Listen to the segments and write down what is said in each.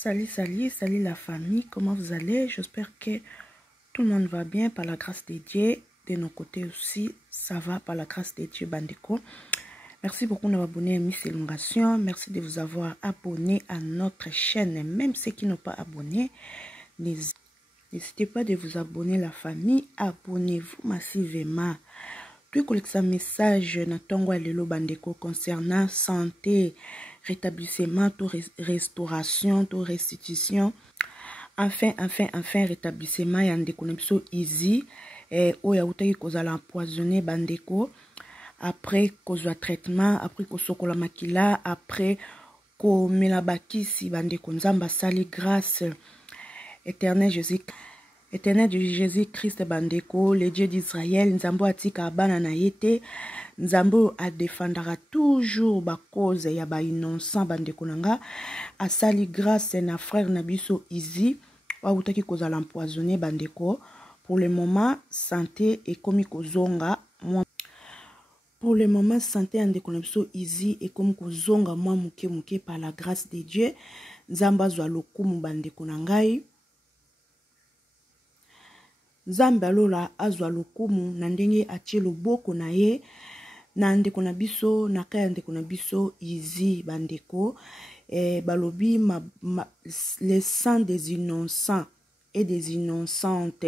Salut la famille, comment vous allez? J'espère que tout le monde va bien par la grâce de Dieu. De nos côtés aussi, ça va par la grâce de Dieu, Bandeko. Merci beaucoup de vous abonner à Miss Elongation. Merci de vous avoir abonné à notre chaîne. Même ceux qui n'ont pas abonné, n'hésitez pas de vous abonner la famille. Abonnez-vous massivement. Puis un message Natongo Alelo Bandeko concernant santé, rétablissement, restauration, restitution. Enfin, rétablissement yande konebso easy. Oya utaki kozala empoisonné Bandeko. Après kozwa traitement, après kosokola makila, après ko melabakisi Bandeko nzamba sali grâce. Éternel de Jésus-Christ Bandeko, le Dieu d'Israël, Nzambo atika abana na yete, Nzambo a défendra toujours ba cause ya ba innocent Bandeko nanga, asali grâce na frère Nabiso Izi, wa utaki koza l'empoisonné Bandeko. Pour le moment, santé et komi kozonga, pour le moment, santé Andeko Nabiso Izi et komi kozonga moi muke par la grâce de Dieu, Nzamba zwa lokumu Bandeko nangai. Nzambe alola azwa lokumu na ndenge atie loboko na ye na ndeko na biso na kaya ndeko na biso Izi Bandeko balobi les sangs des innocents et des innocentes.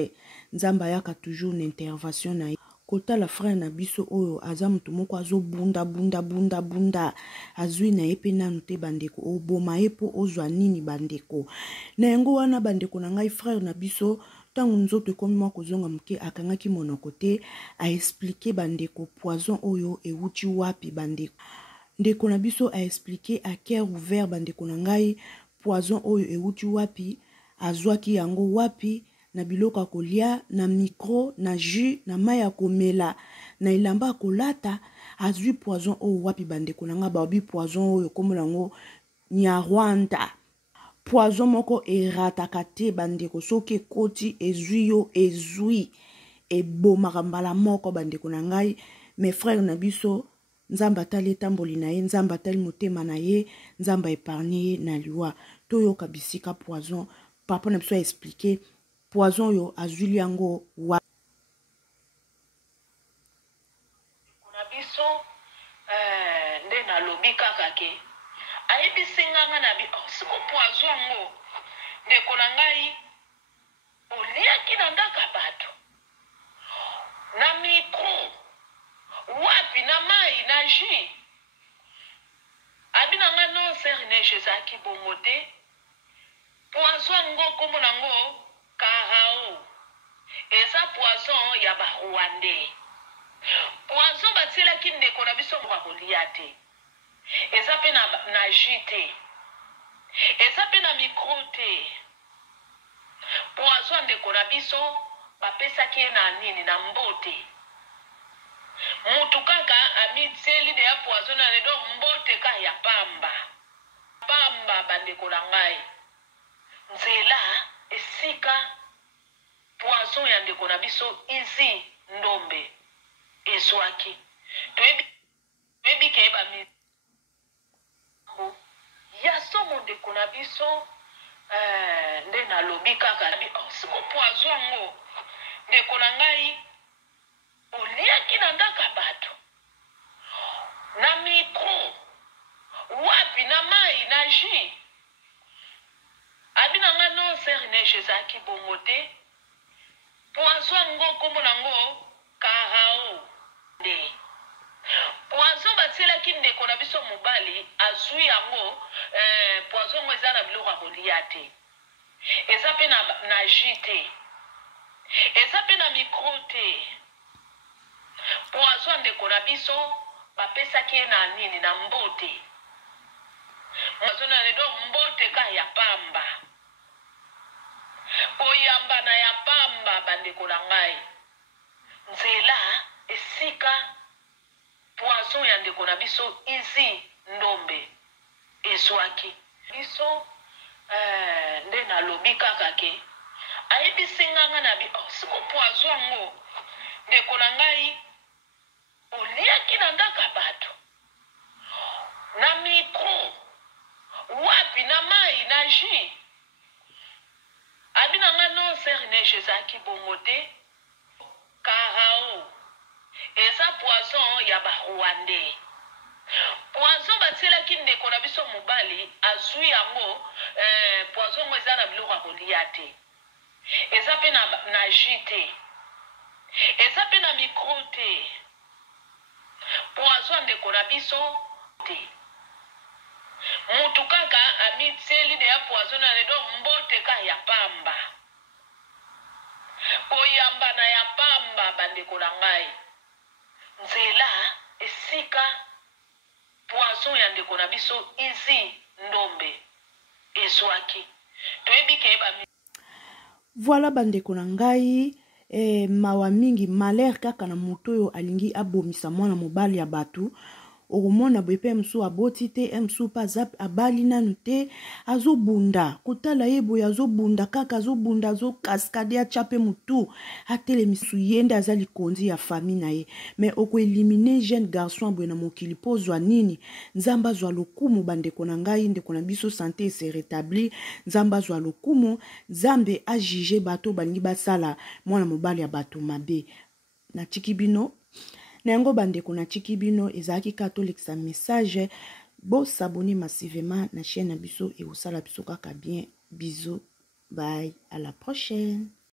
Nzambe ayaka toujours une intervention na ye kota la frère na biso oyo aza mutu moko azo bunda azwi na ye pe nanu te Bandeko oboma ye po ozwa nini Bandeko na yango wana Bandeko na ngai frère na biso tango nzoto komi mwa kozonga muke akangaki monoko te a expliquer Bandeko poison oyo euti wapi Bandeko ndeko na biso a expliquer à cœur ouvert Bandeko na ngai poison oyo euti wapi azwaki yango wapi na biloka kolia na micro na jus na maya komela na ilamba kolata azwi poison oyo wapi Bandeko na ngai babi poison oyo komolango Nyarwanda poison moko erataka te Bandeko soki ekoti ezwi yo ezwi ebomaka mbala moko Bandeko na ngai mes frères na biso Nzamba atali etamboli na ye Nzamba atali motema na ye Nzamba épargne ye na liwa toyoka bisika poison papa na biso expliquer poison yo azwi yango wa kuna biso nde na lobi kaka ke ayebi singanga na bi siko poison ngo ndeko na ngai oliaki na ndaka bato na micro wapi na mai na jus abi na nga non serne jezaki bongo te poison ngo kombo nango karao eza poison ya ba Rwandais poison batielaki ndeko na biso mwa kolia te eza pe na jus te eza pe na micro te poison ndeko na biso bapesaki ye na nini na mbote mutu kaka amitieli de ya poison na ledo mbote ka ya pamba Bandeko na ngai nzela esika poison ya ndeko na biso Izi Ndombe ezwaki toyebi ke bami ya somo ndeko na biso nde na lobi kaka siko poison ngo ndeko na ngai oliaki na ndaka bato na micro wapi na mai na jus abi na nga non serne jezaki bongo te poison ngo kombo nango karao nde poison batielaki ndeko na biso mobali azwi yango poison ngo eza na biloko ya kolia te eza pe na jus te eza pe na micro te poison ndeko na biso bapesaki ye na nini na mbote poison na ledo mbote ka ya pamba oyamba na ya pamba Bandeko na ngai nzela esika poison ya ndeko na biso Izi Ndombe ezwaki biso nde na lobi kaka ke ayebi singanga na bi siko poison ngo ndeko na ngai oliaki na ndaka bato na micro wapi na mai na jus abinanga non ser neige ezalaki bongo te. Karao eza poison ya barwandais. Poison batielaki ndeko na biso mobali azwi yango poison ngo eza na biloko ya kolia te. Eza pe na jus te. Eza pe na micro te. Poison ndeko na biso te. Mutu kaka amitieli de ya poison na ledo mbote ka ya pamba. Koyamba na ya pamba bandeko na ngai. Nzela esika poison ya ndeko na biso izi ndombe ezwaki. Toyebi ke ba voilà bandeko na ngai. Mawa mingi malheur kaka na moto oyo alingi abomisa mwana mobali ya batu. Okomona boye pe msu aboti te, msu pa zap abali nanu te, azobunda. Kotala ye boye azobunda kaka azobunda azokaskade ya chape mutu. Atele misu yende azali konzi ya fami na ye. Mais oko elimine jeune garçon boye na mokili po zwa nini. Nzamba zwa lokumu bandeko na ngai, ndeko na biso santé se rétabli. Nzamba zwa lokumu, Nzambe a jugé bato balingi basala mwana mobali ya bato mabe. Na chikibino Nengo bandeko na chikibino ezaki katolekisa message bo s'abonner massivement na chaîne na biso et osala biso kaka bien. Bisous, bye, à la prochaine.